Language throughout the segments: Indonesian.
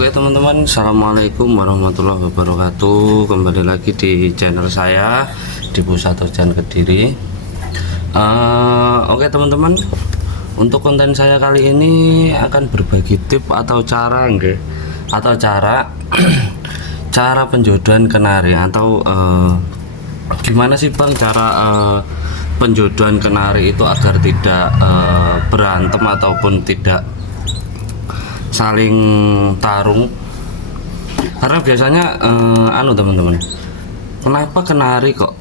Oke teman-teman, assalamualaikum warahmatullahi wabarakatuh. Kembali lagi di channel saya di Pusat Ojan Kediri. Oke teman-teman, untuk konten saya kali ini akan berbagi tip atau cara cara penjodohan kenari atau gimana sih bang cara penjodohan kenari itu agar tidak berantem ataupun tidak saling tarung. Karena biasanya teman-teman, kenapa kenari kok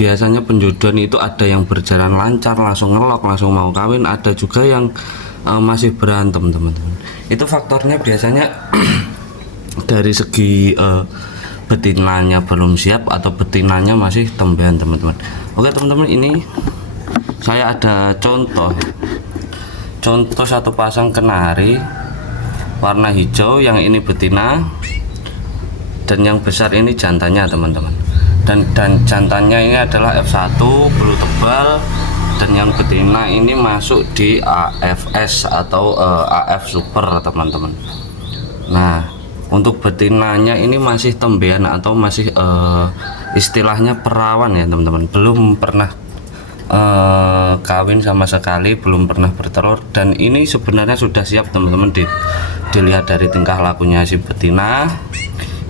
biasanya penjodohan itu ada yang berjalan lancar, langsung ngelok, langsung mau kawin, ada juga yang masih berantem teman-teman. Itu faktornya biasanya dari segi betinanya belum siap atau betinanya masih tembean teman-teman. Oke teman-teman, ini saya ada contoh satu pasang kenari warna hijau, yang ini betina dan yang besar ini jantannya teman-teman, dan jantannya ini adalah F1 bulu tebal, dan yang betina ini masuk di AFS atau AF super teman-teman. Nah, untuk betinanya ini masih tembean atau masih istilahnya perawan ya teman-teman, belum pernah kawin sama sekali, belum pernah bertelur, dan ini sebenarnya sudah siap teman-teman. Dilihat dari tingkah lakunya si betina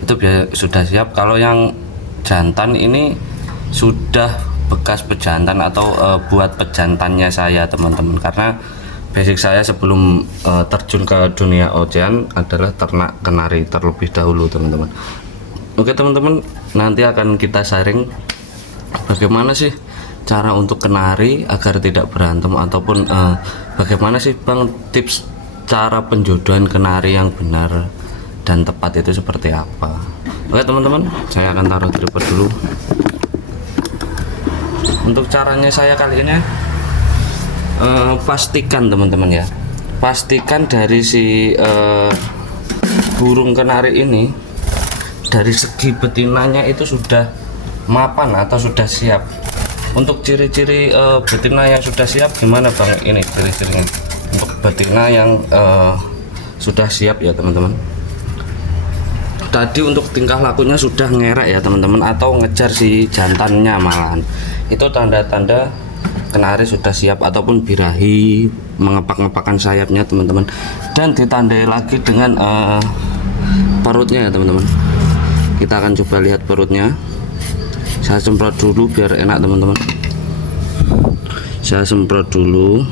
itu sudah siap. Kalau yang jantan ini sudah bekas pejantan atau buat pejantannya saya teman-teman, karena basic saya sebelum terjun ke dunia ojan adalah ternak kenari terlebih dahulu teman-teman. Oke teman-teman, nanti akan kita sharing bagaimana sih cara untuk kenari agar tidak berantem, ataupun bagaimana sih bang tips cara penjodohan kenari yang benar dan tepat itu seperti apa. Oke teman-teman, saya akan taruh tripod dulu. Untuk caranya saya kali ini pastikan teman-teman ya, pastikan dari si burung kenari ini dari segi betinanya itu sudah mapan atau sudah siap. Untuk ciri-ciri betina yang sudah siap gimana bang? Ini ciri-cirinya untuk betina yang sudah siap ya teman-teman. Tadi untuk tingkah lakunya sudah ngerek ya teman-teman, atau ngejar si jantannya malahan. Itu tanda-tanda kenari sudah siap, ataupun birahi mengepak-ngepakkan sayapnya teman-teman. Dan ditandai lagi dengan perutnya ya teman-teman. Kita akan coba lihat perutnya. Saya semprot dulu biar enak teman-teman. Saya semprot dulu.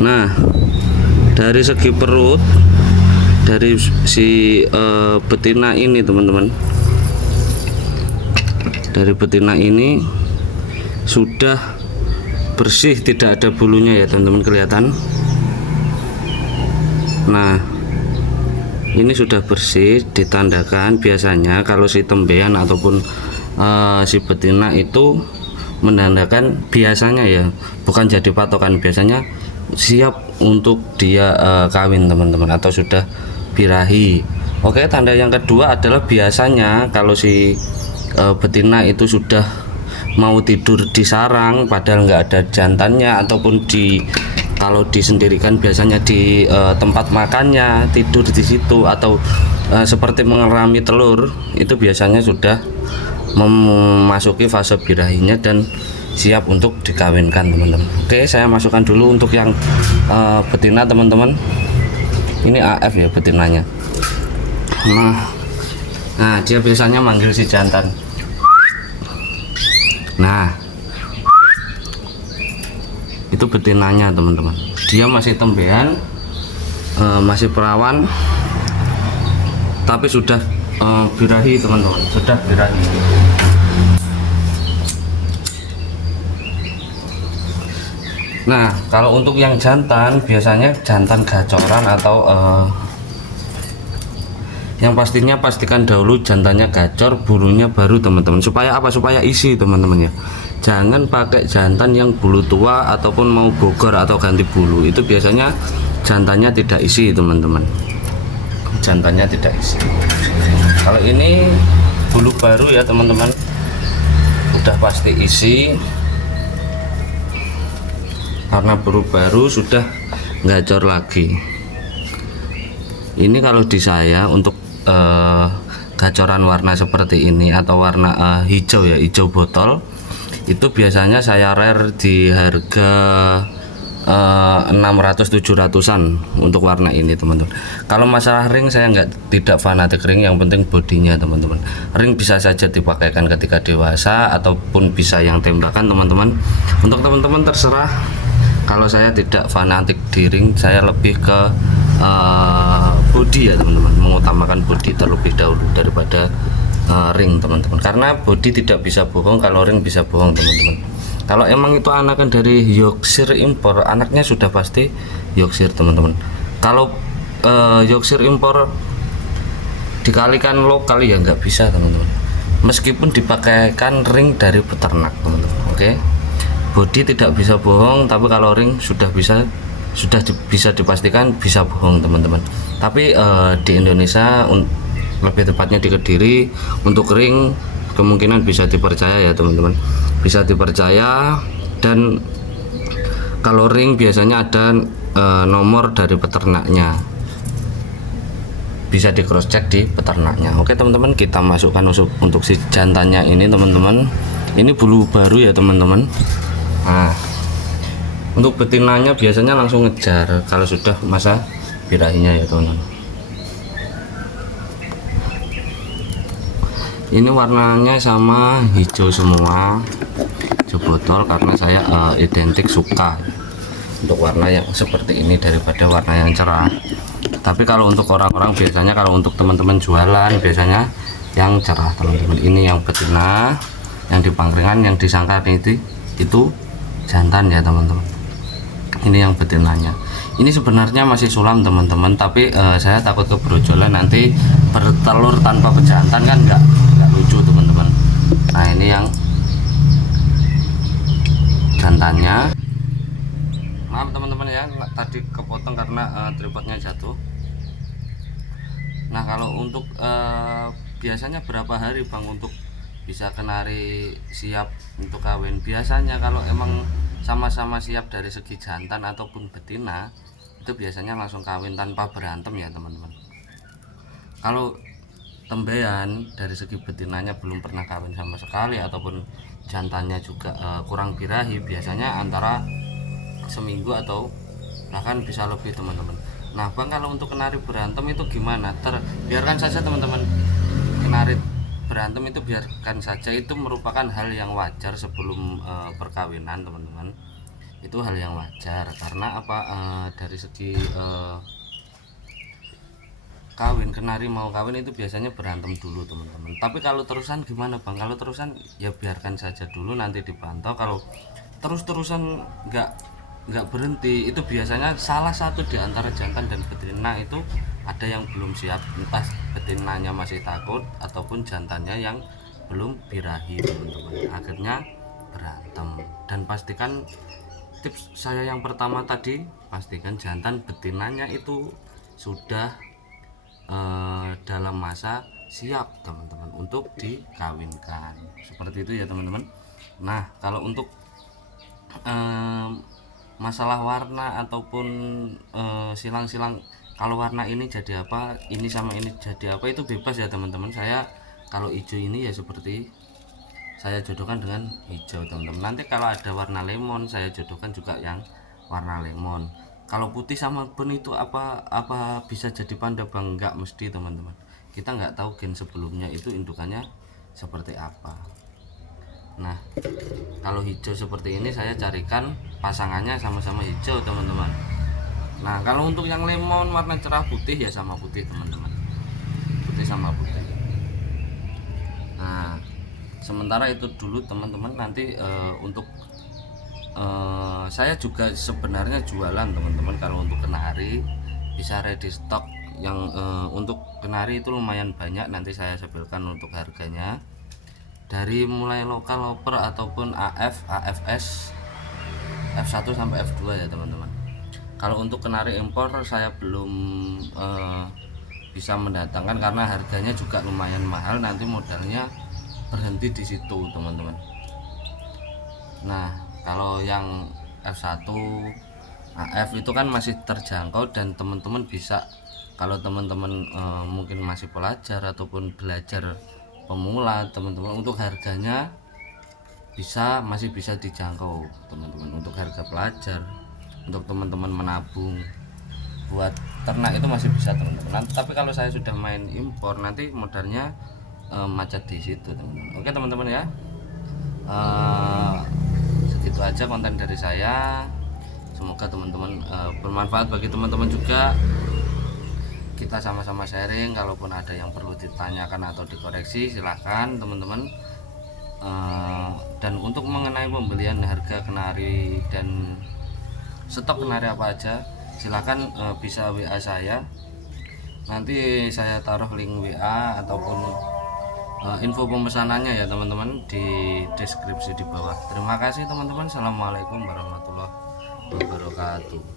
Nah, dari segi perut dari si betina ini teman-teman, dari betina ini sudah bersih, tidak ada bulunya ya teman-teman, kelihatan. Nah, ini sudah bersih, ditandakan biasanya kalau si tembean ataupun si betina itu menandakan biasanya ya, bukan jadi patokan, biasanya siap untuk dia kawin teman-teman, atau sudah birahi. Oke, tanda yang kedua adalah biasanya kalau si betina itu sudah mau tidur di sarang padahal nggak ada jantannya, ataupun kalau disendirikan biasanya di tempat makannya, tidur di situ, atau seperti mengerami telur, itu biasanya sudah memasuki fase birahinya dan siap untuk dikawinkan teman-teman. Oke, saya masukkan dulu untuk yang betina teman-teman. Ini AF ya betinanya. Nah, dia biasanya manggil si jantan. Nah, itu betinanya teman-teman. Dia masih tembean, masih perawan, tapi sudah birahi teman-teman, sudah birahi. Nah, kalau untuk yang jantan biasanya jantan gacoran atau yang pastinya pastikan dahulu jantannya gacor, bulunya baru teman-teman. Supaya apa? Supaya isi teman-teman ya. Jangan pakai jantan yang bulu tua ataupun mau bogor atau ganti bulu. Itu biasanya jantannya tidak isi teman-teman. Jantannya tidak isi. Kalau ini bulu baru ya teman-teman, udah pasti isi. Karena baru sudah gacor lagi. Ini kalau di saya untuk gacoran warna seperti ini atau warna hijau ya, hijau botol, itu biasanya saya rare di harga 600-700an untuk warna ini teman-teman. Kalau masalah ring saya tidak fanatik ring, yang penting bodinya teman-teman. Ring bisa saja dipakaikan ketika dewasa ataupun bisa yang tembakan teman-teman. Untuk teman-teman terserah. Kalau saya tidak fanatik di ring, saya lebih ke body ya teman-teman, mengutamakan body terlebih dahulu daripada ring teman-teman, karena body tidak bisa bohong, kalau ring bisa bohong teman-teman. Kalau emang itu anakan dari Yorkshire impor, anaknya sudah pasti Yorkshire teman-teman. Kalau Yorkshire impor dikalikan lokal ya nggak bisa teman-teman, meskipun dipakaikan ring dari peternak teman-teman. Oke, body tidak bisa bohong, tapi kalau ring sudah bisa dipastikan bisa bohong teman-teman. Tapi di Indonesia, lebih tepatnya di Kediri, untuk ring kemungkinan bisa dipercaya ya teman-teman, bisa dipercaya. Dan kalau ring biasanya ada nomor dari peternaknya, bisa di cross check di peternaknya. Oke teman-teman, kita masukkan untuk si jantannya ini teman-teman. Ini bulu baru ya teman-teman. Nah, untuk betinanya biasanya langsung ngejar kalau sudah masa birahinya ya teman-teman. Ini warnanya sama hijau semua, hijau botol, karena saya identik suka untuk warna yang seperti ini daripada warna yang cerah. Tapi kalau untuk orang-orang biasanya, kalau untuk teman-teman jualan biasanya yang cerah teman-teman. Ini yang betina, yang di pangkringan, yang disangka itu jantan ya teman-teman. Ini yang betinanya. Ini sebenarnya masih sulam teman-teman, tapi saya takut kebrojolan, nanti bertelur tanpa pejantan kan nggak lucu teman-teman. Nah ini yang jantannya. Maaf teman-teman ya, tadi kepotong karena tripodnya jatuh. Nah kalau untuk biasanya berapa hari bang untuk bisa kenari siap untuk kawin? Biasanya kalau emang sama-sama siap dari segi jantan ataupun betina, itu biasanya langsung kawin tanpa berantem ya teman-teman. Kalau tembean dari segi betinanya belum pernah kawin sama sekali ataupun jantannya juga kurang birahi, biasanya antara seminggu atau bahkan bisa lebih teman-teman. Nah bang, kalau untuk kenari berantem itu gimana? Biarkan saja teman-teman, kenari berantem itu biarkan saja, itu merupakan hal yang wajar sebelum perkawinan teman-teman. Itu hal yang wajar karena apa, dari segi kawin, kenari mau kawin itu biasanya berantem dulu teman-teman. Tapi kalau terusan gimana bang? Kalau terusan ya biarkan saja dulu, nanti dipantau. Kalau terus-terusan nggak berhenti, itu biasanya salah satu di antara jantan dan betina itu ada yang belum siap, entah betinanya masih takut ataupun jantannya yang belum birahi teman-teman, akhirnya berantem. Dan pastikan, tips saya yang pertama tadi, pastikan jantan betinanya itu sudah dalam masa siap teman-teman untuk dikawinkan, seperti itu ya teman-teman. Nah kalau untuk masalah warna ataupun silang-silang, kalau warna ini jadi apa, ini sama ini jadi apa, itu bebas ya teman-teman. Saya kalau hijau ini ya seperti saya jodohkan dengan hijau teman-teman. Nanti kalau ada warna lemon, saya jodohkan juga yang warna lemon. Kalau putih sama pun itu apa bisa jadi panda bang? Enggak mesti teman-teman, kita nggak tahu gen sebelumnya itu indukannya seperti apa. Nah kalau hijau seperti ini saya carikan pasangannya sama-sama hijau teman-teman. Nah kalau untuk yang lemon warna cerah putih ya sama putih teman-teman, putih sama putih. Nah sementara itu dulu teman-teman. Nanti untuk saya juga sebenarnya jualan teman-teman. Kalau untuk kenari bisa ready stock, yang untuk kenari itu lumayan banyak, nanti saya sebutkan untuk harganya, dari mulai lokal loper ataupun AF, AFS, F1 sampai F2 ya teman-teman. Kalau untuk kenari impor saya belum bisa mendatangkan karena harganya juga lumayan mahal, nanti modalnya berhenti di situ teman-teman. Nah kalau yang F1 AF itu kan masih terjangkau dan teman-teman bisa Kalau teman-teman mungkin masih pelajar ataupun belajar pemula, teman-teman, untuk harganya masih bisa dijangkau teman-teman. Untuk harga pelajar, untuk teman-teman menabung buat ternak itu masih bisa teman-teman. Tapi kalau saya sudah main impor, nanti modalnya macet di situ teman-teman. Oke teman-teman ya, segitu aja konten dari saya. Semoga teman-teman bermanfaat bagi teman-teman juga. Kita sama-sama sharing. Kalaupun ada yang perlu ditanyakan atau dikoreksi, silahkan teman-teman. Dan untuk mengenai pembelian harga kenari dan stok kenari apa aja, silahkan bisa WA saya. Nanti saya taruh link WA ataupun info pemesanannya ya teman-teman di deskripsi di bawah. Terima kasih teman-teman. Assalamualaikum warahmatullahi wabarakatuh.